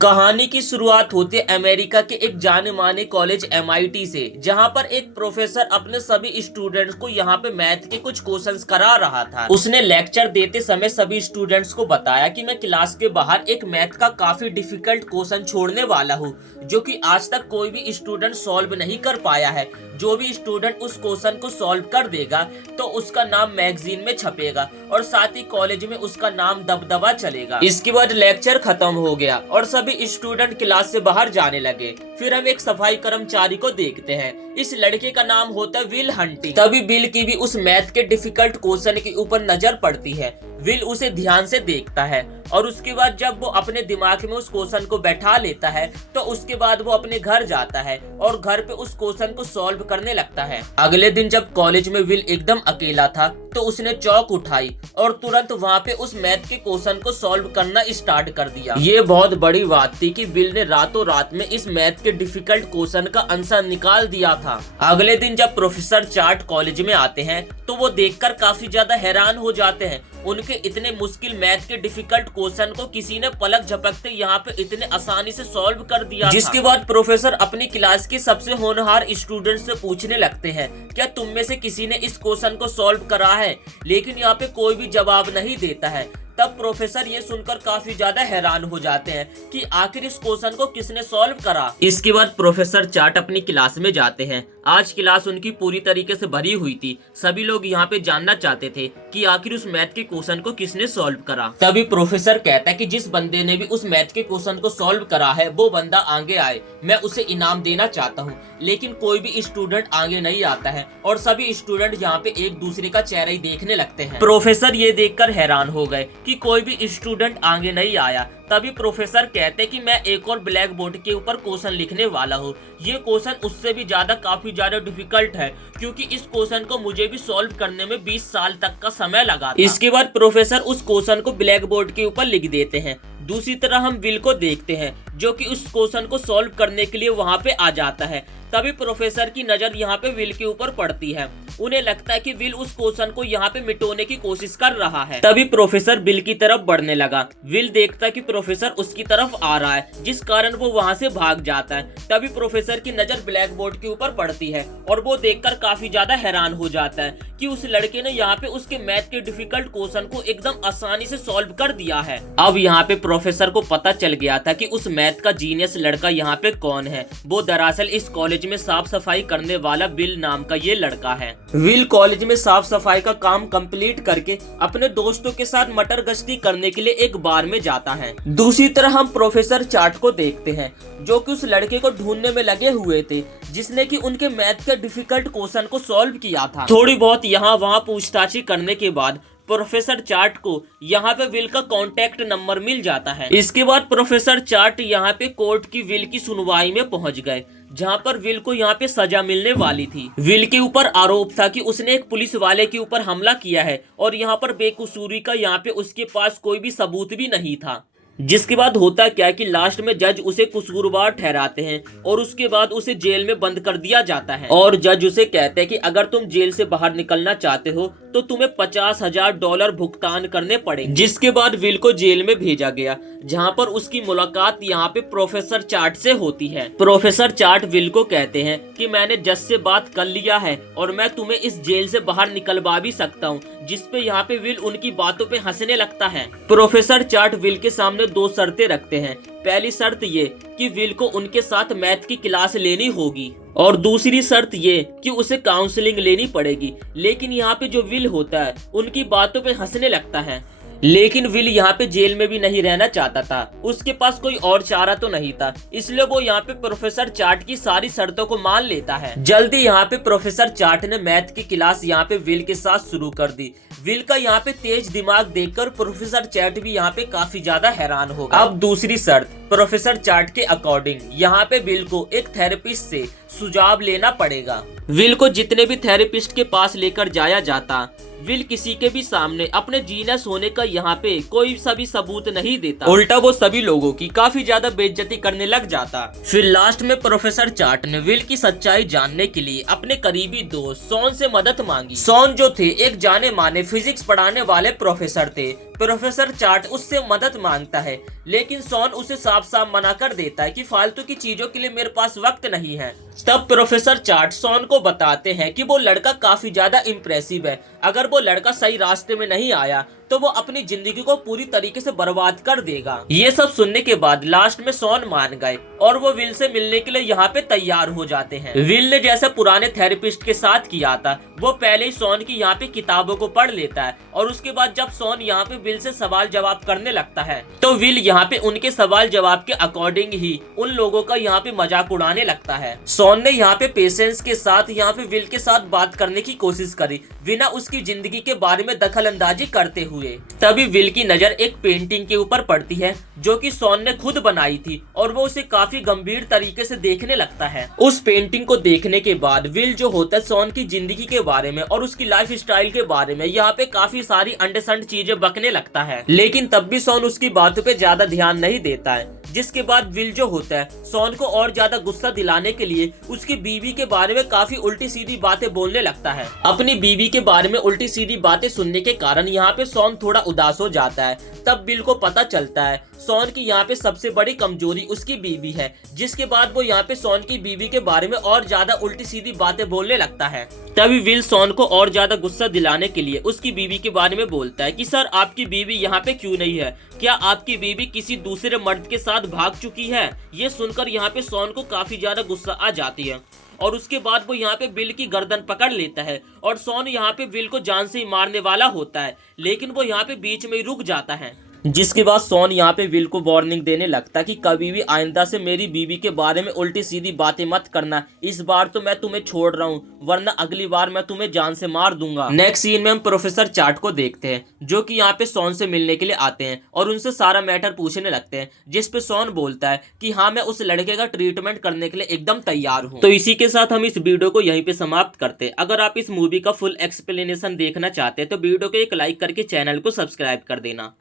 कहानी की शुरुआत होती है अमेरिका के एक जाने माने कॉलेज MIT से, जहां पर एक प्रोफेसर अपने सभी स्टूडेंट्स को यहां पे मैथ के कुछ क्वेश्चंस करा रहा था। उसने लेक्चर देते समय सभी स्टूडेंट्स को बताया कि मैं क्लास के बाहर एक मैथ का काफी डिफिकल्ट क्वेश्चन छोड़ने वाला हूं, जो कि आज तक कोई भी स्टूडेंट सॉल्व नहीं कर पाया है। जो भी स्टूडेंट उस क्वेश्चन को सॉल्व कर देगा तो उसका नाम मैगजीन में छपेगा और साथ ही कॉलेज में उसका नाम दबदबा चलेगा। इसके बाद लेक्चर खत्म हो गया और सभी स्टूडेंट क्लास से बाहर जाने लगे। फिर हम एक सफाई कर्मचारी को देखते हैं। इस लड़के का नाम होता है विल हंटिंग। तभी बिल की भी उस मैथ के डिफिकल्ट क्वेश्चन के ऊपर नजर पड़ती है। विल उसे ध्यान से देखता है और उसके बाद जब वो अपने दिमाग में उस क्वेश्चन को बैठा लेता है तो उसके बाद वो अपने घर जाता है और घर पे उस क्वेश्चन को सॉल्व करने लगता है। अगले दिन जब कॉलेज में विल एकदम अकेला था तो उसने चौक उठाई और तुरंत वहाँ पे उस मैथ के क्वेश्चन को सॉल्व करना स्टार्ट कर दिया। ये बहुत बड़ी बात थी कि विल ने रातों रात में इस मैथ के डिफिकल्ट क्वेश्चन का आंसर निकाल दिया था। अगले दिन जब प्रोफेसर चार्ट कॉलेज में आते हैं तो वो देखकर काफी ज्यादा हैरान हो जाते हैं। उनके इतने मुश्किल मैथ के डिफिकल्ट क्वेश्चन को किसी ने पलक झपकते यहाँ पे इतने आसानी से सॉल्व कर दिया। जिसके बाद प्रोफेसर अपनी क्लास के सबसे होनहार स्टूडेंट से पूछने लगते हैं, क्या तुम में से किसी ने इस क्वेश्चन को सॉल्व करा है? लेकिन यहाँ पे कोई भी जवाब नहीं देता है। तब प्रोफेसर ये सुनकर काफी ज्यादा हैरान हो जाते हैं कि आखिर इस क्वेश्चन को किसने सॉल्व करा। इसके बाद प्रोफेसर चार्ट अपनी क्लास में जाते हैं। आज क्लास उनकी पूरी तरीके से भरी हुई थी। सभी लोग यहाँ पे जानना चाहते थे कि आखिर उस मैथ के क्वेश्चन को किसने सॉल्व करा। तभी प्रोफेसर कहता है कि जिस बंदे ने भी उस मैथ के क्वेश्चन को सॉल्व करा है वो बंदा आगे आए, मैं उसे इनाम देना चाहता हूँ। लेकिन कोई भी स्टूडेंट आगे नहीं आता है और सभी स्टूडेंट यहाँ पे एक दूसरे का चेहरा ही देखने लगते हैं। प्रोफेसर ये देखकर हैरान हो गए कि कोई भी स्टूडेंट आगे नहीं आया। तभी प्रोफेसर कहते कि मैं एक और ब्लैक बोर्ड के ऊपर क्वेश्चन लिखने वाला हूँ। ये क्वेश्चन उससे भी काफी ज्यादा डिफिकल्ट है, क्योंकि इस क्वेश्चन को मुझे भी सॉल्व करने में 20 साल तक का समय लगा था। इसके बाद प्रोफेसर उस क्वेश्चन को ब्लैक बोर्ड के ऊपर लिख देते हैं। दूसरी तरह हम विल को देखते हैं, जो कि उस क्वेश्चन को सॉल्व करने के लिए वहाँ पे आ जाता है। तभी प्रोफेसर की नजर यहाँ पे विल के ऊपर पड़ती है। उन्हें लगता है कि विल उस क्वेश्चन को यहाँ पे मिटाने की कोशिश कर रहा है। तभी प्रोफेसर विल की तरफ बढ़ने लगा। विल देखता है कि प्रोफेसर उसकी तरफ आ रहा है, जिस कारण वो वहाँ से भाग जाता है। तभी प्रोफेसर की नजर ब्लैक बोर्ड के ऊपर पड़ती है और वो देखकर काफी ज्यादा हैरान हो जाता है कि उस लड़के ने यहाँ पे उसके मैथ के डिफिकल्ट क्वेश्चन को एकदम आसानी से सॉल्व कर दिया है। अब यहाँ पे प्रोफेसर को पता चल गया था कि उस मैथ का जीनियस लड़का यहाँ पे कौन है। वो दरअसल इस कॉलेज में साफ सफाई करने वाला विल नाम का ये लड़का है। विल कॉलेज में साफ सफाई का काम कंप्लीट करके अपने दोस्तों के साथ मटर गश्ती करने के लिए एक बार में जाता है। दूसरी तरह हम प्रोफेसर चार्ट को देखते हैं, जो कि उस लड़के को ढूंढने में लगे हुए थे जिसने कि उनके मैथ के डिफिकल्ट क्वेश्चन को सॉल्व किया था। थोड़ी बहुत यहाँ वहाँ पूछताछ करने के बाद प्रोफेसर चार्ट को यहाँ पे विल का कांटेक्ट नंबर मिल जाता है। इसके बाद प्रोफेसर चार्ट यहाँ पे कोर्ट की विल की सुनवाई में पहुँच गए, जहाँ पर विल को यहाँ पे सजा मिलने वाली थी। विल के ऊपर आरोप था कि उसने एक पुलिस वाले के ऊपर हमला किया है और यहाँ पर बेकसूरी का यहाँ पे उसके पास कोई भी सबूत भी नहीं था। जिसके बाद होता क्या कि लास्ट में जज उसे कसूरवार ठहराते हैं और उसके बाद उसे जेल में बंद कर दिया जाता है। और जज उसे कहते हैं कि अगर तुम जेल से बाहर निकलना चाहते हो तो तुम्हें $50,000 भुगतान करने पड़ेंगे। जिसके बाद विल को जेल में भेजा गया, जहां पर उसकी मुलाकात यहाँ पे प्रोफेसर चार्ट से होती है। प्रोफेसर चार्ट विल को कहते हैं कि मैंने जज से बात कर लिया है और मैं तुम्हें इस जेल से बाहर निकलवा भी सकता हूँ। जिसपे यहाँ पे विल उनकी बातों पे हंसने लगता है। प्रोफेसर चार्ट विल के सामने 2 शर्तें रखते हैं। पहली शर्त ये कि विल को उनके साथ मैथ की क्लास लेनी होगी और दूसरी शर्त ये कि उसे काउंसलिंग लेनी पड़ेगी। लेकिन यहाँ पे जो विल होता है उनकी बातों पे हंसने लगता है। लेकिन विल यहाँ पे जेल में भी नहीं रहना चाहता था। उसके पास कोई और चारा तो नहीं था, इसलिए वो यहाँ पे प्रोफेसर चार्ट की सारी शर्तों को मान लेता है। जल्दी यहाँ पे प्रोफेसर चार्ट ने मैथ की क्लास यहाँ पे विल के साथ शुरू कर दी। विल का यहाँ पे तेज दिमाग देखकर प्रोफेसर चार्ट भी यहाँ पे काफी ज्यादा हैरान हो गया। अब दूसरी शर्त, प्रोफेसर चार्ट के अकॉर्डिंग यहाँ पे विल को एक थेरेपिस्ट से सुझाव लेना पड़ेगा। विल को जितने भी थेरेपिस्ट के पास लेकर जाया जाता, विल किसी के भी सामने अपने जीनियस होने का यहाँ पे कोई सा भी सबूत नहीं देता। उल्टा वो सभी लोगों की काफी ज्यादा बेइज्जती करने लग जाता। फिर लास्ट में प्रोफेसर चार्ट ने विल की सच्चाई जानने के लिए अपने करीबी दोस्त सॉन से मदद मांगी। सॉन जो थे एक जाने माने फिजिक्स पढ़ाने वाले प्रोफेसर थे, प्रोफेसर चार्ट उससे मदद मांगता है, लेकिन सॉन उसे साफ साफ मना कर देता है कि फालतू की चीजों के लिए मेरे पास वक्त नहीं है। तब प्रोफेसर चार्ट सॉन को बताते हैं कि वो लड़का काफी ज्यादा इम्प्रेसिव है, अगर वो लड़का सही रास्ते में नहीं आया तो वो अपनी जिंदगी को पूरी तरीके से बर्बाद कर देगा। ये सब सुनने के बाद लास्ट में सॉन मान गए और वो विल से मिलने के लिए यहाँ पे तैयार हो जाते हैं। विल ने जैसे पुराने थेरेपिस्ट के साथ किया था, वो पहले ही सॉन की यहाँ पे किताबों को पढ़ लेता है और उसके बाद जब सॉन यहाँ पे विल से सवाल जवाब करने लगता है तो विल यहाँ पे उनके सवाल जवाब के अकॉर्डिंग ही उन लोगों का यहाँ पे मजाक उड़ाने लगता है। सॉन ने यहाँ पे पेशेंस के साथ यहाँ पे विल के साथ बात करने की कोशिश करी, बिना उसकी जिंदगी के बारे में दखल अंदाजी करते हुए। तभी विल की नजर एक पेंटिंग के ऊपर पड़ती है जो कि सॉन ने खुद बनाई थी और वो उसे काफी गंभीर तरीके से देखने लगता है। उस पेंटिंग को देखने के बाद विल जो होता है सॉन की जिंदगी के बारे में और उसकी लाइफ स्टाइल के बारे में यहाँ पे काफी सारी अंडरस्टैंड चीजें बकने लगता है, लेकिन तब भी सॉन उसकी बातों पे ज्यादा ध्यान नहीं देता है। जिसके बाद विल जो होता है सॉन को और ज्यादा गुस्सा दिलाने के लिए उसकी बीवी के बारे में काफी उल्टी सीधी बातें बोलने लगता है। अपनी बीवी के बारे में उल्टी सीधी बातें सुनने के कारण यहाँ पे सॉन थोड़ा उदास हो जाता है। तब विल को पता चलता है सॉन की यहाँ पे सबसे बड़ी कमजोरी उसकी बीवी है, जिसके बाद वो यहाँ पे सॉन की बीवी के बारे में और ज्यादा उल्टी सीधी बातें बोलने लगता है। तभी विल सॉन को और ज्यादा गुस्सा दिलाने के लिए उसकी बीवी के बारे में बोलता है कि सर आपकी बीवी यहाँ पे क्यों नहीं है, क्या आपकी बीवी किसी दूसरे मर्द के साथ भाग चुकी है। ये सुनकर यहाँ पे सॉन को काफी ज्यादा गुस्सा आ जाती है और उसके बाद वो यहाँ पे विल की गर्दन पकड़ लेता है और सॉन यहाँ पे विल को जान से ही मारने वाला होता है, लेकिन वो यहाँ पे बीच में ही रुक जाता है। जिसके बाद सॉन यहाँ पे विल को वार्निंग देने लगता है कि कभी भी आइंदा से मेरी बीवी के बारे में उल्टी सीधी बातें मत करना, इस बार तो मैं तुम्हें छोड़ रहा हूँ वरना अगली बार मैं तुम्हें जान से मार दूंगा। नेक्स्ट सीन में हम प्रोफेसर चार्ट को देखते हैं जो कि यहाँ पे सॉन से मिलने के लिए आते हैं और उनसे सारा मैटर पूछने लगते हैं, जिस पे सॉन बोलता है कि हाँ मैं उस लड़के का ट्रीटमेंट करने के लिए एकदम तैयार हूँ। तो इसी के साथ हम इस वीडियो को यहीं पे समाप्त करते हैं। अगर आप इस मूवी का फुल एक्सप्लेनेशन देखना चाहते हैं तो वीडियो को एक लाइक करके चैनल को सब्सक्राइब कर देना।